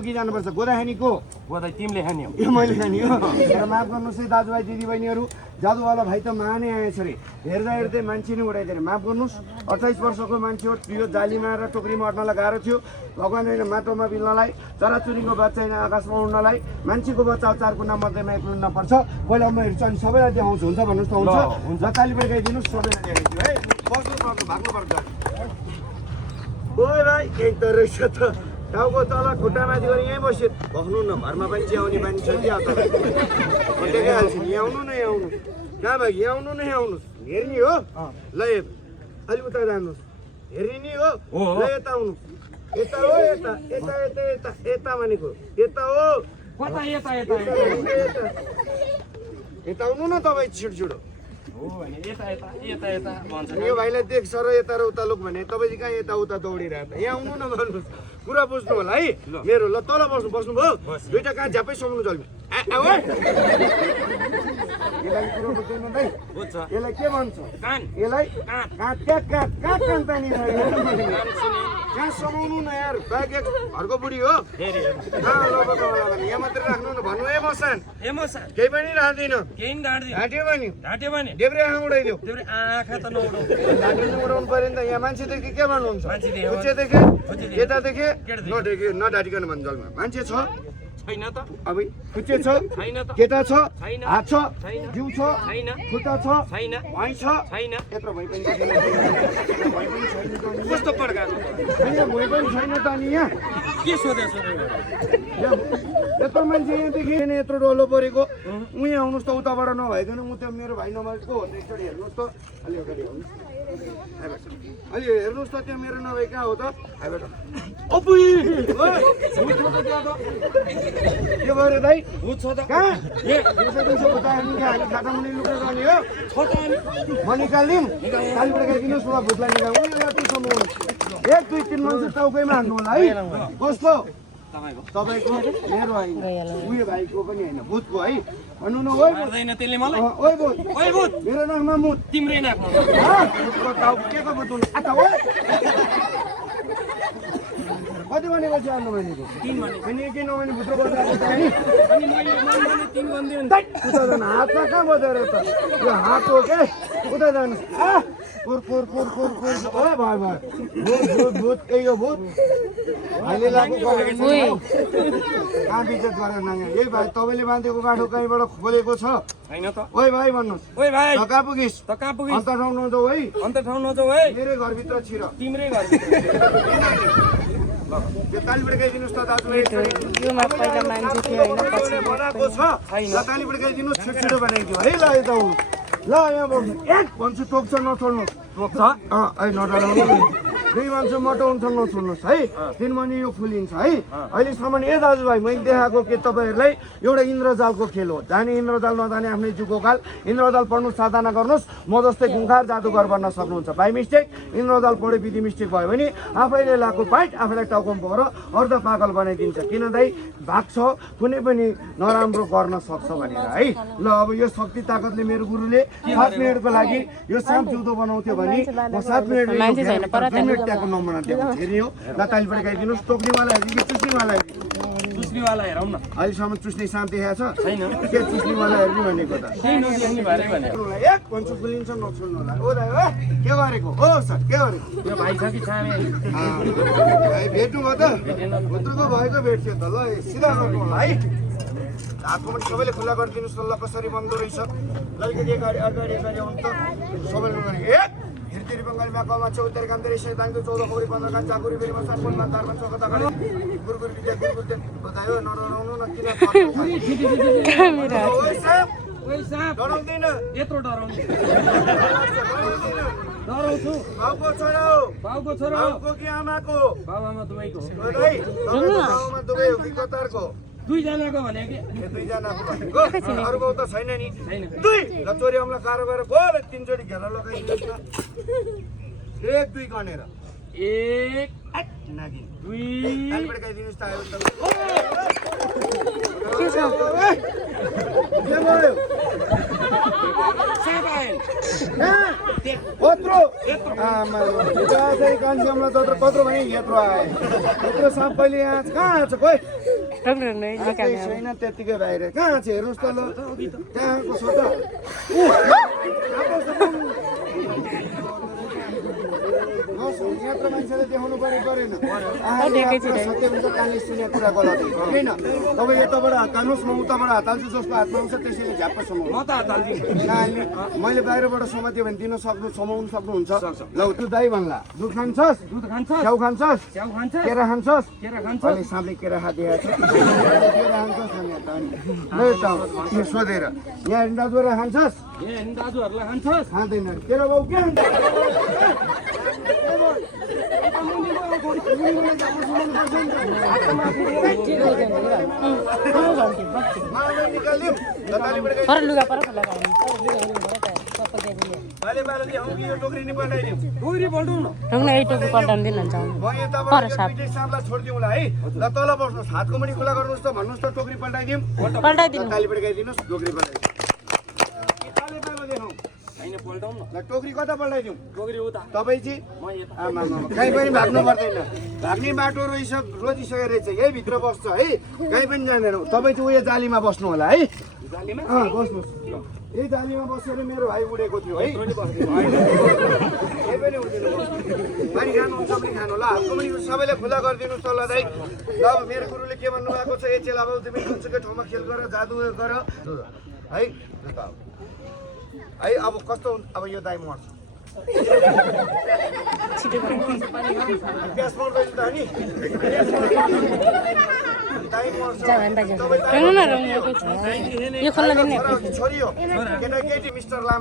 कि जानुपर्छ गोदा खानीको गोदा तिमीले खाने हो यो मैले खाने हो र माफ गर्नुहोस् है दाजुभाइ दिदीबहिनीहरू जादुवाला भाइ त माने आएछ अरे हेर्दा हेर्दै मान्छे नै उडाइदिएर माफ गर्नुहोस् 28 वर्षको मान्छे हो यो जालीमा र टोकरीमा अट्नलाई गाह्रो थियो भगवान होइन माटोमा बिल्नलाई चराचुरीको बच्चा होइन आकाशमा उड्नलाई मान्छेको बच्चा चारको नाम मध्येमा एक्लुन नपर्छ पहिला म हेर्छु अनि सबैलाई देखाउँछु हुन्छ भन्नुहोस् त हुन्छ ताली बजाइदिनुहोस् सबैलाई देखाइदिन्छु है बस्नु पर्छ भाग्नु पर्छ ओइ भाइ यही त रहेछ त टाउको तल खुट्टामाथि गरी यहीँ बस्यो बस्नु न घरमा पनि च्याउने बानी छ कि अब देखाइहाल्छु नि आउनु न आउनु कहाँ भाइ आउनु नै आउनुहोस् हेर्ने हो ल अलि उता जानुहोस् हेर्ने नि हो ल यता आउनु यता हो यता यता यता यता यता भनेको यता हो कता यता यता यता आउनु न तपाईँ छिटो हो भने यता यता यता यता भन्छ यो भाइलाई देख्छ र यता र उता लुक भने तपाईँ चाहिँ कहाँ यता उता दौडिरहेको यहाँ आउनु न भन्नुहोस् कुरा बुझ्नु होला है मेरो ल तल बस्नुभयो दुइटा कहाँ झ्यापै समाउनु चल्ने यसलाई के भन्छ यसलाई कहाँ तानी कहाँ समाउनु न यार ब्याग घरको बुढी हो यहाँ मात्रै राख्नु न भन्नु केही पनि राख्दिनँ ढाँट्यो भने देब्रे आँखा उडाइदियो आँखा त नउडाउ ढाँट्यो चाहिँ उडाउनु पर्यो नि त यहाँ मान्छेदेखि के भन्नुहुन्छ खुच्चेदेखि यतादेखि नढाँटिकन भन्छ जलमा मान्छे छ छैन त अब खुच्चे छ छैन त केटा छ छैन हात छ छैन जिउ छ छैन खुट्टा छ छैन भैँ छ छैन यत्रो भइ पनि कस्तो प्रकारको भइ पनि छैन त अनि यहाँ के सोधे यत्रो मान्छे यहाँदेखि यत्रो डल्लो परेको उहीँ आउनुहोस् त उताबाट नभइकन म त्यो मेरो भाइ नभएको हो एकचोटि हेर्नुहोस् त अलि अगाडि आउनुहोस् अलि हेर्नुहोस् त त्यहाँ मेरो नभए कहाँ हो त के भयो दाइ कहाँ खाता मुनि लुकेर जाने हो म निकालिदिउँ कालीबाट गइदिनुहोस् न भुतलाई निकाल्नु एक दुई तिन मान्छे टाउकैमा हान्नु होला है कस्तो तपाईँको मेरो होइन उयो भाइको पनि होइन भूतको है भन्नु न त्यसले मलाई ओइ भूत मेरो नाकमा मुत तिम्रै नाकमा भूतको टाउको के को भूत हुनु आता हो कति भनेको चाहिँ आउनु भनेको 3 भने अनि के नभने भुत्रो बजाएको त नि अनि मैले 3 भन्दिन उता जानु हातमा कहाँ बजाएर त यो हात हो के उता जानु कुर कुर कुर कुर कुर ओ भाइ भाइ भूत भूत के यो भूत अहिले लागु कहाँ बिचत गरेर नाङ्गा यही भाइ तपाईँले बाँधेको गाठो कहीँबाट खोलेको छ छैन त ओइ भाइ भन्नुहोस् ओइ भाइ त कहाँ पुगिस् अन्त ठाउँ नजाऊ है अन्त ठाउँ नजाऊ है मेरै घरभित्र छिर तिम्रै घर त्यो तालीबाट गइदिनुहोस् त दाजुभाइ पहिला मान्छे थियो होइन पछि बनाएको छ तालीबाट गइदिनुहोस् छिटो बनाइदियो है ल यता आउनु ल यहाँ बस्नु एक भन्छु टोक्छ नछोड्नु टोक्छ है नडराउनु दुई मान्छे मटाउनु छ नछोड्नुहोस् है किनभने यो फुलिन्छ है अहिलेसम्म ए दाजुभाइ मैले देखाएको के तपाईँहरूलाई एउटा इन्द्रजालको खेल हो जाने इन्द्रजाल नजाने आफ्नै जुगो काल इन्द्रजाल पढ्नु साधना गर्नुहोस् म जस्तै गुङ्खार जादुगर बन्न सक्नुहुन्छ बाई मिस्टेक इन्द्रजाल पढे विधि मिस्टेक भयो भने आफैले लाएको पाइट आफैलाई टाउकोमा भएर अर्ध पागल बनाइदिन्छ किन दाइ भाग्छ कुनै पनि नराम्रो गर्न सक्छ भनेर है ल अब यो शक्ति ताकतले मेरो गुरुले 7 मिनटको लागि यो साँप जुदो बनाउँथ्यो भने म 7 मिनट त्यहाँको नमुना देखाउँछु हेर्ने हो ल तालीबाट गइदिनुहोस् टोक्रीवाला हेर्ने कि चुस्नीवाला हेर्ने चुस्नीवाला हेरौँ न अहिलेसम्म चुस्ने साँप देखाएको छ छैन के चुस्नीवाला हेर्ने भनेको त एक भन्छु फुलिन्छ नछोड्नु होला ओ दाइ के गरेको हो सर के गरेको यो भाइ छ कि छामे भाइ भेट्नु भयो त भित्रको भएको भेट्थ्यो त ल सिधा गर्नु होला है हातको पनि सबैले खुल्ला गरिदिनुहोस् न ल कसरी बन्दो रहेछ अलिकति अगाडि अगाडि आउनु त सबैले एक हिर्तिरी बङ्गालीमा कमा चौतारी काम धेरै दाङ्गो 14 खौरी 15 कान चाकुरी बेरीमा सात पनमा तारमा चौका तागडे गुरगुर विद्या गुरगुर बतायो नडराउनु न किन क्यामेरा ओइ साँप डराउँदैन यत्रो डराउँछु बाउको छोरा हो बाउको छोरा बाउको कि आमाको बाउ आमा दुवैको हो दाइ बाउमा दुवै हो कि कतारको दुईजनाको भने कि दुईजनाको भनेको अरूको त छैन नि दुई ल चोरी हमला कारोबार बोल तीनचोटि घेरा लगाइदिनुहोस् न एक दुई गनेर एक नागिन दुई तालीबाट गाइदिनुहोस् त आयो के भयो कत्रो कान्छे हमला कत्रो भने यत्रो आयो यत्रो साँप कहिले यहाँ कहाँ आएको छ खोइ रोक्नु रोक्नु यही आएकै क्यामेरा छैन त्यतिकै बाहिर कहाँ छ हेर्नुहोस् त ल त्यहाँको छ त यत्रो मान्छेले देखाउनु पर्यो परेन सत्य हुन्छ कानले सुने कुरा गलत होइन तपाईँ यताबाट हात हाल्नुहोस् म उताबाट हात हाल्छु जसको हातमा आउँछ त्यसैले झ्याप्प समाउनु म त हात हाल्दिनँ मैले बाहिरबाट समात्यो भने दिन समाउनु सक्नुहुन्छ ल तँ दाइ भन्ला दुध खान्छस् दुध खान्छस् च्याउ खान्छस् च्याउ खान्छस् केरा खान्छस् केरा खान्छस् अहिले साँपले केरा खादिएको छ केरा खान्छस् भने त सोधेर यहाँ दाजुरा खान्छस् ए दाजुहरूलाई खान्छस् खाँदैन केरा बाउ के खान्छ पर लुगा पर लगाउनु टोकरी पल्टाउँ न रोक्नु यही टोपी पल्टाउनु दिन हुन्छ म यताबाट साँपलाई छोडिदिउँला है ल तल बस्नुहोस् हातको मुनि खुला गर्नुहोस् त भन्नुहोस् त टोकरी पल्टाइदिउँ पल्टाइदिनु ताली पड्काइदिनुहोस् टोकरी पल्टाइदिउँ होइन पल्टाउँ न ल टोकरी कता पल्टाइदिउँ टोकरी उता तपाईँ चाहिँ म यता आमा कहीँ पनि भाग्नु पर्दैन भाग्ने बाटो रोजिसकेर चाहिँ यही भित्र बस्छ है कहीँ पनि जाँदैन तपाईँ चाहिँ उयो जालीमा बस्नु होला है जालीमा बस्नुहोस् यही जालीमा बसेर मेरो भाइ उडेको थियो है केही पनि हुँदैन पानी खानुहुन्छ भने खानु ल हातको पनि सबैले खुला गरिदिनुहोस् त ल दाइ ल अब मेरो गुरुले के भन्नुभएको छ ए चेला बाबु तिमी जुनसुकै ठाउँमा खेल गर जादु गर है है अब कस्तो अब यो दाइ मर्छ प्यास मर्दैन त नि दाइ मर्छ रोक्नु न रोक्नु यो खोल्न दिने छोरी हो केटा केटी मिस्टर लामा